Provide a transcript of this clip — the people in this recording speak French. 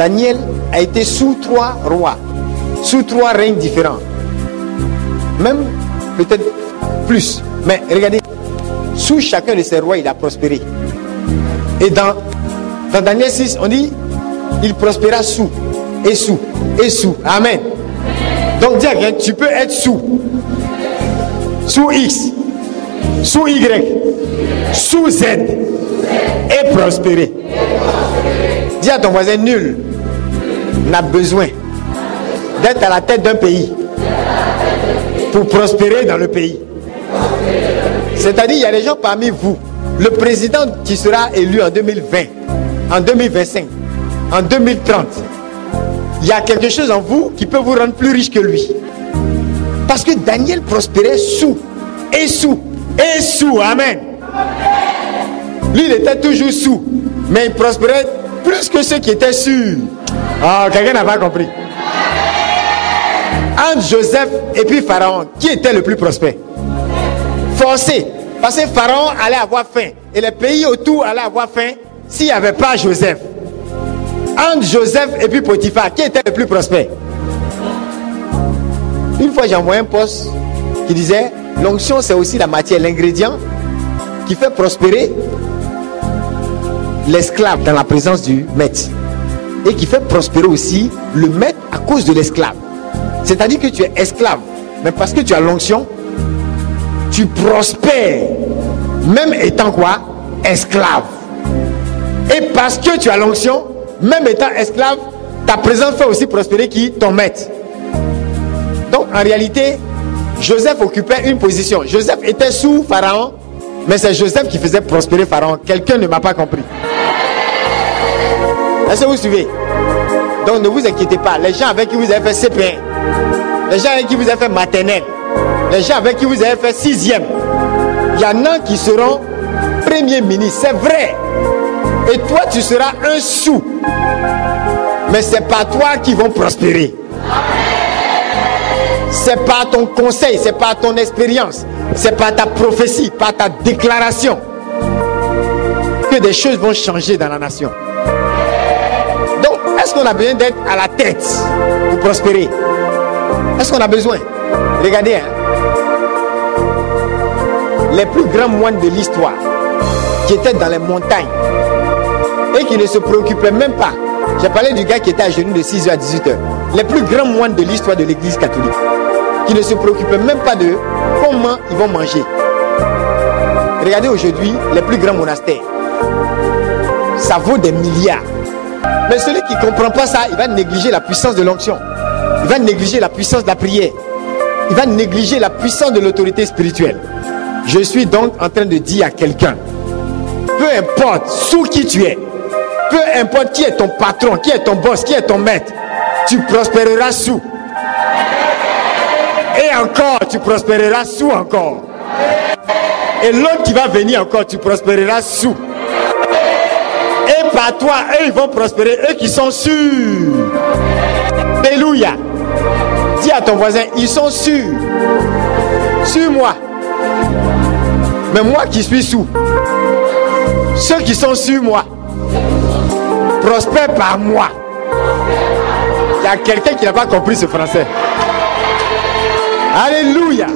Daniel a été sous 3 rois, sous 3 règnes différents. Même peut-être plus. Mais regardez, sous chacun de ces rois, il a prospéré. Et dans Daniel 6, on dit, il prospéra sous, et sous, et sous. Amen. Donc dis à quelqu'un, tu peux être sous X, sous Y, sous Z, et prospérer. Dis à ton voisin, nul n'a besoin d'être à la tête d'un pays pour prospérer dans le pays. C'est-à-dire, il y a des gens parmi vous, le président qui sera élu en 2020, en 2025, en 2030, il y a quelque chose en vous qui peut vous rendre plus riche que lui. Parce que Daniel prospérait sous, et sous, et sous. Amen. Lui, il était toujours sous, mais il prospérait plus que ceux qui étaient sûrs. Ah, quelqu'un n'a pas compris. Entre Joseph et puis Pharaon, qui était le plus prospère? Forcé. Parce que Pharaon allait avoir faim. Et les pays autour allaient avoir faim s'il n'y avait pas Joseph. Entre Joseph et puis Potiphar, qui était le plus prospère? Une fois, j'ai envoyé un poste qui disait, l'onction, c'est aussi la matière, l'ingrédient qui fait prospérer l'esclave dans la présence du maître. Et qui fait prospérer aussi le maître à cause de l'esclave. C'est-à-dire que tu es esclave, mais parce que tu as l'onction, tu prospères, même étant quoi? Esclave. Et parce que tu as l'onction, même étant esclave, ta présence fait aussi prospérer qui? Ton maître. Donc en réalité, Joseph occupait une position. Joseph était sous Pharaon, mais c'est Joseph qui faisait prospérer Pharaon. Quelqu'un ne m'a pas compris. Est-ce que vous suivez? Donc ne vous inquiétez pas. Les gens avec qui vous avez fait CP1, les gens avec qui vous avez fait maternelle, les gens avec qui vous avez fait 6e, il y en a qui seront premier ministre, c'est vrai. Et toi tu seras un sou. Mais c'est pas toi qui vont prospérer. C'est pas ton conseil, c'est pas ton expérience, c'est pas ta prophétie, pas ta déclaration que des choses vont changer dans la nation. Donc, est-ce qu'on a besoin d'être à la tête pour prospérer? Est-ce qu'on a besoin? Regardez, les plus grands moines de l'histoire qui étaient dans les montagnes et qui ne se préoccupaient même pas. J'ai parlé du gars qui était à genoux de 6h à 18h. Les plus grands moines de l'histoire de l'église catholique qui ne se préoccupaient même pas de comment ils vont manger. Regardez aujourd'hui les plus grands monastères. Ça vaut des milliards. Mais celui qui ne comprend pas ça, il va négliger la puissance de l'onction. Il va négliger la puissance de la prière. Il va négliger la puissance de l'autorité spirituelle. Je suis donc en train de dire à quelqu'un, peu importe sous qui tu es, peu importe qui est ton patron, qui est ton boss, qui est ton maître, tu prospéreras sous. Et encore, tu prospéreras sous encore. Et l'autre qui va venir encore, tu prospéreras sous. Et par toi, eux, ils vont prospérer, eux qui sont sûrs. Alléluia. Dis à ton voisin, ils sont sûrs. Sur moi. Mais moi qui suis sous. Ceux qui sont sur moi prospèrent par moi. Il y a quelqu'un qui n'a pas compris ce français. Alléluia.